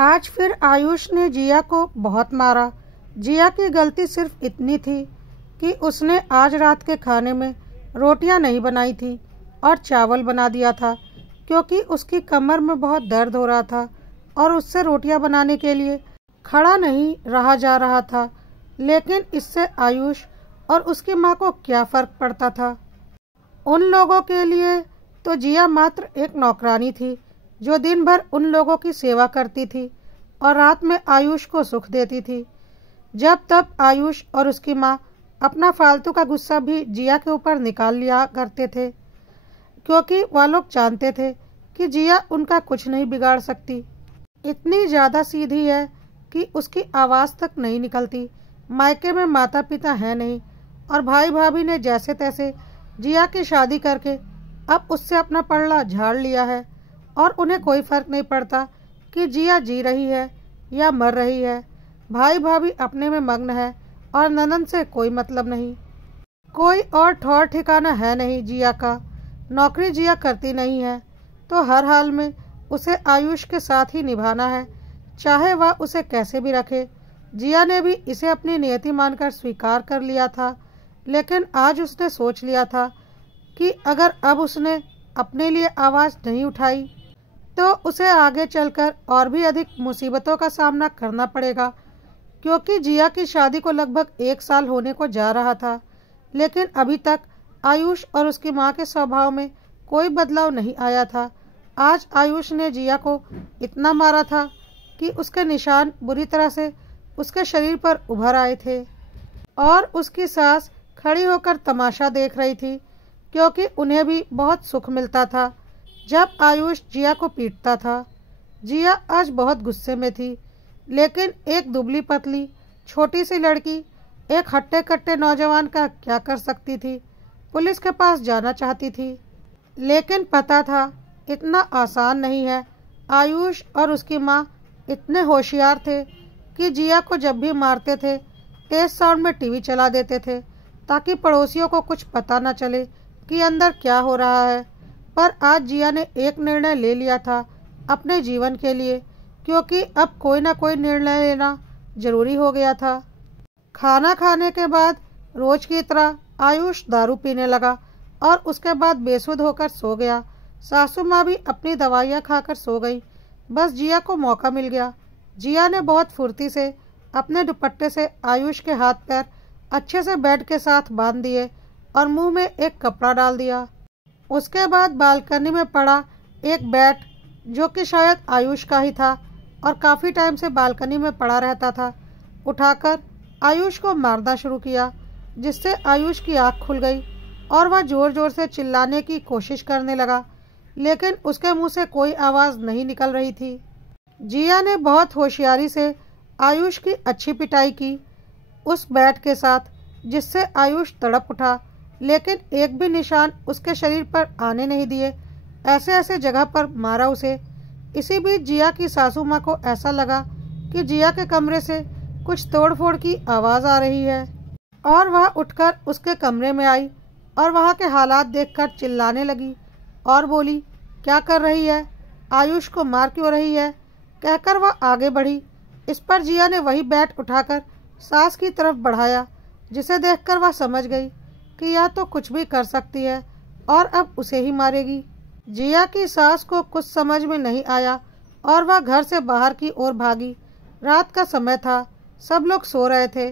आज फिर आयुष ने जिया को बहुत मारा। जिया की गलती सिर्फ इतनी थी कि उसने आज रात के खाने में रोटियां नहीं बनाई थी और चावल बना दिया था, क्योंकि उसकी कमर में बहुत दर्द हो रहा था और उससे रोटियां बनाने के लिए खड़ा नहीं रहा जा रहा था। लेकिन इससे आयुष और उसकी माँ को क्या फ़र्क पड़ता था। उन लोगों के लिए तो जिया मात्र एक नौकरानी थी जो दिन भर उन लोगों की सेवा करती थी और रात में आयुष को सुख देती थी। जब तब आयुष और उसकी माँ अपना फालतू का गुस्सा भी जिया के ऊपर निकाल लिया करते थे, क्योंकि वह लोग जानते थे कि जिया उनका कुछ नहीं बिगाड़ सकती। इतनी ज़्यादा सीधी है कि उसकी आवाज़ तक नहीं निकलती। मायके में माता पिता है नहीं और भाई भाभी ने जैसे तैसे जिया की शादी करके अब उससे अपना पल्ला झाड़ लिया है और उन्हें कोई फर्क नहीं पड़ता कि जिया जी रही है या मर रही है। भाई भाभी अपने में मग्न है और ननद से कोई मतलब नहीं। कोई और ठौर ठिकाना है नहीं जिया का। नौकरी जिया करती नहीं है तो हर हाल में उसे आयुष के साथ ही निभाना है, चाहे वह उसे कैसे भी रखे। जिया ने भी इसे अपनी नियति मानकर स्वीकार कर लिया था, लेकिन आज उसने सोच लिया था कि अगर अब उसने अपने लिए आवाज़ नहीं उठाई तो उसे आगे चलकर और भी अधिक मुसीबतों का सामना करना पड़ेगा, क्योंकि जिया की शादी को लगभग 1 साल होने को जा रहा था। लेकिन अभी तक आयुष और उसकी माँ के स्वभाव में कोई बदलाव नहीं आया था। आज आयुष ने जिया को इतना मारा था कि उसके निशान बुरी तरह से उसके शरीर पर उभर आए थे और उसकी सास खड़ी होकर तमाशा देख रही थी, क्योंकि उन्हें भी बहुत सुख मिलता था जब आयुष जिया को पीटता था। जिया आज बहुत गुस्से में थी, लेकिन एक दुबली पतली छोटी सी लड़की एक हट्टे कट्टे नौजवान का क्या कर सकती थी। पुलिस के पास जाना चाहती थी, लेकिन पता था इतना आसान नहीं है। आयुष और उसकी माँ इतने होशियार थे कि जिया को जब भी मारते थे तेज साउंड में टीवी चला देते थे ताकि पड़ोसियों को कुछ पता न चले कि अंदर क्या हो रहा है। पर आज जिया ने एक निर्णय ले लिया था अपने जीवन के लिए, क्योंकि अब कोई ना कोई निर्णय लेना जरूरी हो गया था। खाना खाने के बाद रोज की तरह आयुष दारू पीने लगा और उसके बाद बेसुध होकर सो गया। सासू माँ भी अपनी दवाइयाँ खाकर सो गई। बस जिया को मौका मिल गया। जिया ने बहुत फुर्ती से अपने दुपट्टे से आयुष के हाथ पैर अच्छे से बेड के साथ बांध दिए और मुंह में एक कपड़ा डाल दिया। उसके बाद बालकनी में पड़ा एक बैट, जो कि शायद आयुष का ही था और काफ़ी टाइम से बालकनी में पड़ा रहता था, उठाकर आयुष को मारना शुरू किया, जिससे आयुष की आँख खुल गई और वह ज़ोर ज़ोर से चिल्लाने की कोशिश करने लगा, लेकिन उसके मुंह से कोई आवाज़ नहीं निकल रही थी। जिया ने बहुत होशियारी से आयुष की अच्छी पिटाई की उस बैट के साथ, जिससे आयुष तड़प उठा, लेकिन एक भी निशान उसके शरीर पर आने नहीं दिए। ऐसे ऐसे जगह पर मारा उसे। इसी बीच जिया की सासू माँ को ऐसा लगा कि जिया के कमरे से कुछ तोड़फोड़ की आवाज़ आ रही है और वह उठकर उसके कमरे में आई और वहाँ के हालात देखकर चिल्लाने लगी और बोली, क्या कर रही है? आयुष को मार क्यों रही है? कहकर वह आगे बढ़ी। इस पर जिया ने वही बैट उठाकर सास की तरफ बढ़ाया, जिसे देखकर वह समझ गई कि यह तो कुछ भी कर सकती है और अब उसे ही मारेगी। जिया की सास को कुछ समझ में नहीं आया और वह घर से बाहर की ओर भागी। रात का समय था, सब लोग सो रहे थे।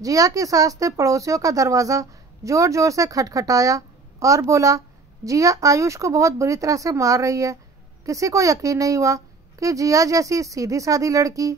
जिया की सास ने पड़ोसियों का दरवाज़ा जोर जोर से खटखटाया और बोला, जिया आयुष को बहुत बुरी तरह से मार रही है। किसी को यकीन नहीं हुआ कि जिया जैसी सीधी सादी लड़की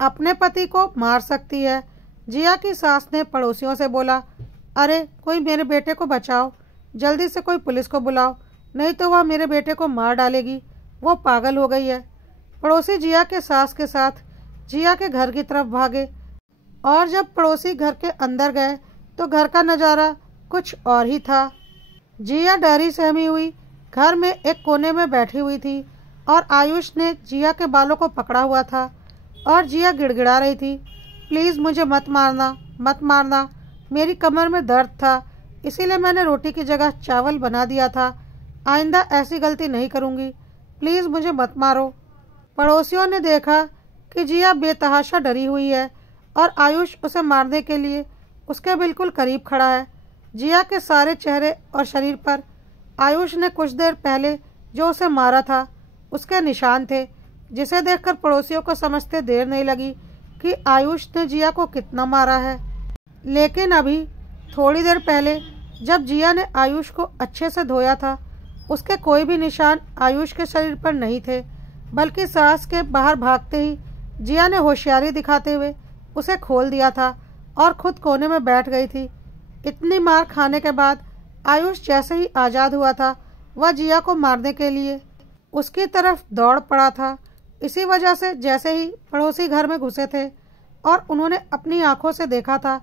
अपने पति को मार सकती है। जिया की सास ने पड़ोसियों से बोला, अरे कोई मेरे बेटे को बचाओ, जल्दी से कोई पुलिस को बुलाओ, नहीं तो वह मेरे बेटे को मार डालेगी, वो पागल हो गई है। पड़ोसी जिया के सास के साथ जिया के घर की तरफ भागे और जब पड़ोसी घर के अंदर गए तो घर का नज़ारा कुछ और ही था। जिया डरी सहमी हुई घर में एक कोने में बैठी हुई थी और आयुष ने जिया के बालों को पकड़ा हुआ था और जिया गिड़गिड़ा रही थी, प्लीज़ मुझे मत मारना, मत मारना। मेरी कमर में दर्द था, इसीलिए मैंने रोटी की जगह चावल बना दिया था। आइंदा ऐसी गलती नहीं करूँगी, प्लीज़ मुझे मत मारो। पड़ोसियों ने देखा कि जिया बेतहाशा डरी हुई है और आयुष उसे मारने के लिए उसके बिल्कुल करीब खड़ा है। जिया के सारे चेहरे और शरीर पर आयुष ने कुछ देर पहले जो उसे मारा था उसके निशान थे, जिसे देखकर पड़ोसियों को समझते देर नहीं लगी कि आयुष ने जिया को कितना मारा है। लेकिन अभी थोड़ी देर पहले जब जिया ने आयुष को अच्छे से धोया था, उसके कोई भी निशान आयुष के शरीर पर नहीं थे, बल्कि सांस के बाहर भागते ही जिया ने होशियारी दिखाते हुए उसे खोल दिया था और खुद कोने में बैठ गई थी। इतनी मार खाने के बाद आयुष जैसे ही आज़ाद हुआ था, वह जिया को मारने के लिए उसकी तरफ दौड़ पड़ा था। इसी वजह से जैसे ही पड़ोसी घर में घुसे थे और उन्होंने अपनी आंखों से देखा था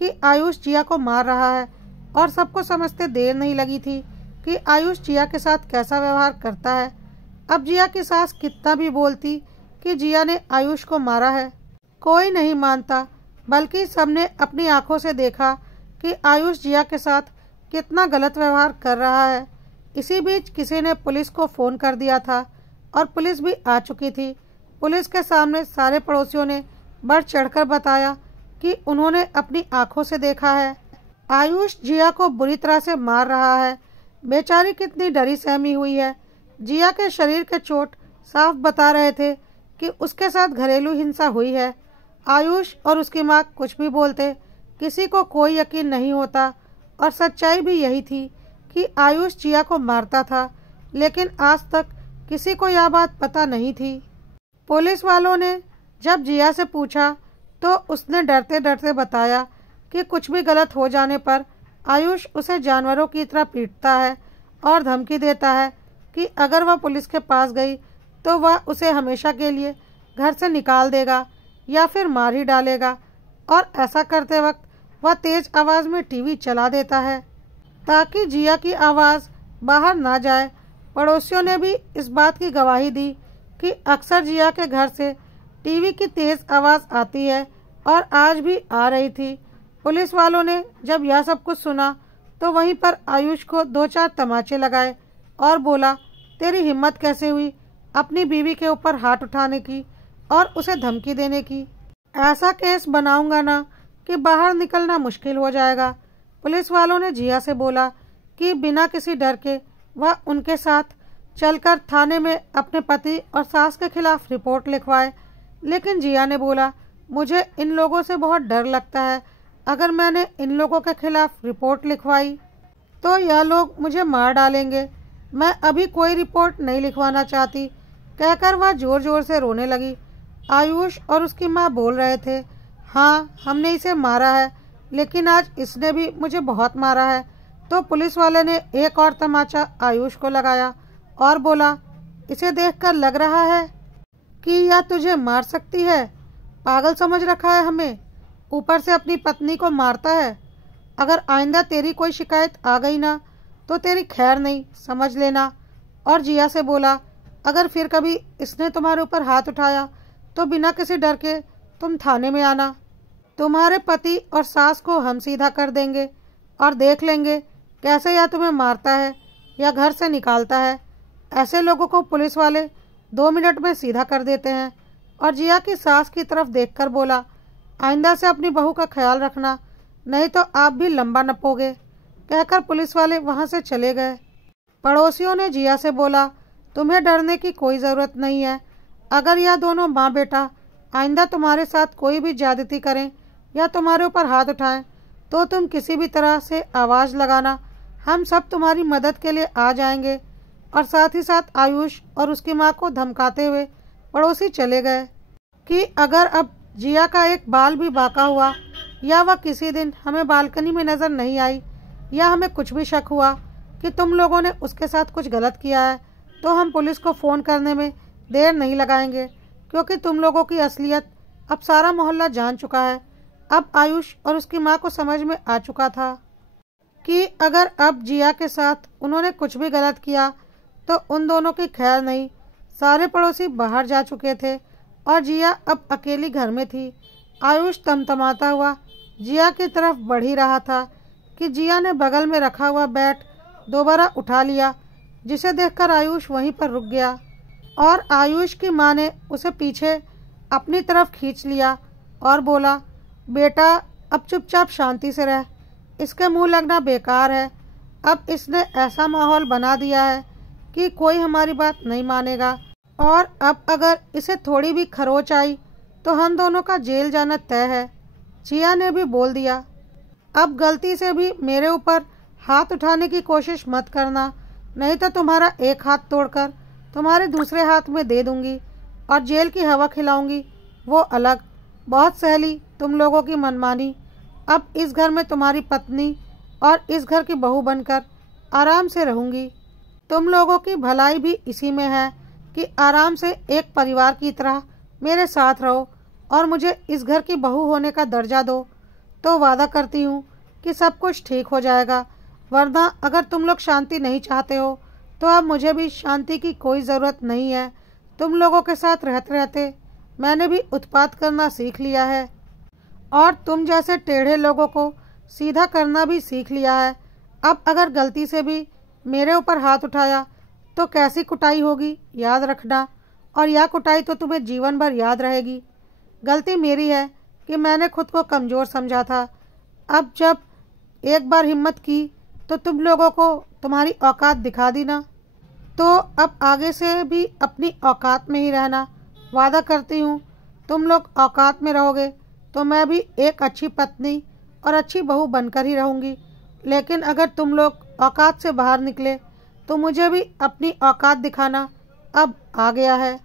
कि आयुष जिया को मार रहा है, और सबको समझते देर नहीं लगी थी कि आयुष जिया के साथ कैसा व्यवहार करता है। अब जिया की सास कितना भी बोलती कि जिया ने आयुष को मारा है, कोई नहीं मानता, बल्कि सबने अपनी आंखों से देखा कि आयुष जिया के साथ कितना गलत व्यवहार कर रहा है। इसी बीच किसी ने पुलिस को फ़ोन कर दिया था और पुलिस भी आ चुकी थी। पुलिस के सामने सारे पड़ोसियों ने बढ़ चढ़कर बताया कि उन्होंने अपनी आंखों से देखा है आयुष जिया को बुरी तरह से मार रहा है। बेचारी कितनी डरी सहमी हुई है। जिया के शरीर के चोट साफ बता रहे थे कि उसके साथ घरेलू हिंसा हुई है। आयुष और उसकी माँ कुछ भी बोलते, किसी को कोई यकीन नहीं होता, और सच्चाई भी यही थी कि आयुष जिया को मारता था, लेकिन आज तक किसी को यह बात पता नहीं थी। पुलिस वालों ने जब जिया से पूछा तो उसने डरते डरते बताया कि कुछ भी गलत हो जाने पर आयुष उसे जानवरों की तरह पीटता है और धमकी देता है कि अगर वह पुलिस के पास गई तो वह उसे हमेशा के लिए घर से निकाल देगा या फिर मार ही डालेगा, और ऐसा करते वक्त वह तेज आवाज़ में टीवी चला देता है ताकि जिया की आवाज़ बाहर ना जाए। पड़ोसियों ने भी इस बात की गवाही दी कि अक्सर जिया के घर से टीवी की तेज़ आवाज़ आती है, और आज भी आ रही थी। पुलिस वालों ने जब यह सब कुछ सुना तो वहीं पर आयुष को 2-4 तमाचे लगाए और बोला, तेरी हिम्मत कैसे हुई अपनी बीवी के ऊपर हाथ उठाने की और उसे धमकी देने की? ऐसा केस बनाऊंगा ना कि बाहर निकलना मुश्किल हो जाएगा। पुलिस वालों ने जिया से बोला कि बिना किसी डर के वह उनके साथ चलकर थाने में अपने पति और सास के खिलाफ रिपोर्ट लिखवाए। लेकिन जिया ने बोला, मुझे इन लोगों से बहुत डर लगता है, अगर मैंने इन लोगों के खिलाफ रिपोर्ट लिखवाई तो यह लोग मुझे मार डालेंगे। मैं अभी कोई रिपोर्ट नहीं लिखवाना चाहती, कहकर वह जोर जोर से रोने लगी। आयुष और उसकी माँ बोल रहे थे, हाँ हमने इसे मारा है, लेकिन आज इसने भी मुझे बहुत मारा है। तो पुलिस वाले ने एक और तमाचा आयुष को लगाया और बोला, इसे देखकर लग रहा है कि यह तुझे मार सकती है। पागल समझ रखा है हमें, ऊपर से अपनी पत्नी को मारता है। अगर आइंदा तेरी कोई शिकायत आ गई ना तो तेरी खैर नहीं, समझ लेना। और जिया से बोला, अगर फिर कभी इसने तुम्हारे ऊपर हाथ उठाया तो बिना किसी डर के तुम थाने में आना। तुम्हारे पति और सास को हम सीधा कर देंगे और देख लेंगे कैसे या तुम्हें मारता है या घर से निकालता है। ऐसे लोगों को पुलिस वाले 2 मिनट में सीधा कर देते हैं। और जिया की सास की तरफ देखकर बोला, आइंदा से अपनी बहू का ख्याल रखना, नहीं तो आप भी लंबा नपोगे। कहकर पुलिस वाले वहां से चले गए। पड़ोसियों ने जिया से बोला, तुम्हें डरने की कोई ज़रूरत नहीं है। अगर यह दोनों माँ बेटा आइंदा तुम्हारे साथ कोई भी ज्यादती करें या तुम्हारे ऊपर हाथ उठाएं तो तुम किसी भी तरह से आवाज़ लगाना, हम सब तुम्हारी मदद के लिए आ जाएंगे। और साथ ही साथ आयुष और उसकी माँ को धमकाते हुए पड़ोसी चले गए कि अगर अब जिया का एक बाल भी बांका हुआ या वह किसी दिन हमें बालकनी में नज़र नहीं आई या हमें कुछ भी शक हुआ कि तुम लोगों ने उसके साथ कुछ गलत किया है तो हम पुलिस को फ़ोन करने में देर नहीं लगाएंगे, क्योंकि तुम लोगों की असलियत अब सारा मोहल्ला जान चुका है। अब आयुष और उसकी माँ को समझ में आ चुका था कि अगर अब जिया के साथ उन्होंने कुछ भी गलत किया तो उन दोनों की खैर नहीं। सारे पड़ोसी बाहर जा चुके थे और जिया अब अकेली घर में थी। आयुष तमतमाता हुआ जिया की तरफ बढ़ ही रहा था कि जिया ने बगल में रखा हुआ बैट दोबारा उठा लिया, जिसे देखकर आयुष वहीं पर रुक गया। और आयुष की माँ ने उसे पीछे अपनी तरफ खींच लिया और बोला, बेटा अब चुपचाप शांति से रह, इसके मुंह लगना बेकार है। अब इसने ऐसा माहौल बना दिया है कि कोई हमारी बात नहीं मानेगा, और अब अगर इसे थोड़ी भी खरोच आई तो हम दोनों का जेल जाना तय है। जिया ने भी बोल दिया, अब गलती से भी मेरे ऊपर हाथ उठाने की कोशिश मत करना, नहीं तो तुम्हारा एक हाथ तोड़कर तुम्हारे दूसरे हाथ में दे दूंगी और जेल की हवा खिलाऊंगी, वो अलग। बहुत सहली तुम लोगों की मनमानी। अब इस घर में तुम्हारी पत्नी और इस घर की बहू बनकर आराम से रहूंगी। तुम लोगों की भलाई भी इसी में है कि आराम से एक परिवार की तरह मेरे साथ रहो और मुझे इस घर की बहू होने का दर्जा दो, तो वादा करती हूँ कि सब कुछ ठीक हो जाएगा। वरना अगर तुम लोग शांति नहीं चाहते हो तो अब मुझे भी शांति की कोई ज़रूरत नहीं है। तुम लोगों के साथ रहते रहते मैंने भी उत्पात करना सीख लिया है और तुम जैसे टेढ़े लोगों को सीधा करना भी सीख लिया है। अब अगर गलती से भी मेरे ऊपर हाथ उठाया तो कैसी कुटाई होगी याद रखना, और यह कुटाई तो तुम्हें जीवन भर याद रहेगी। गलती मेरी है कि मैंने खुद को कमज़ोर समझा था। अब जब एक बार हिम्मत की तो तुम लोगों को तुम्हारी औकात दिखा दी ना, तो अब आगे से भी अपनी औकात में ही रहना। वादा करती हूँ तुम लोग औकात में रहोगे तो मैं भी एक अच्छी पत्नी और अच्छी बहू बनकर ही रहूँगी। लेकिन अगर तुम लोग औकात से बाहर निकले तो मुझे भी अपनी औकात दिखाना अब आ गया है।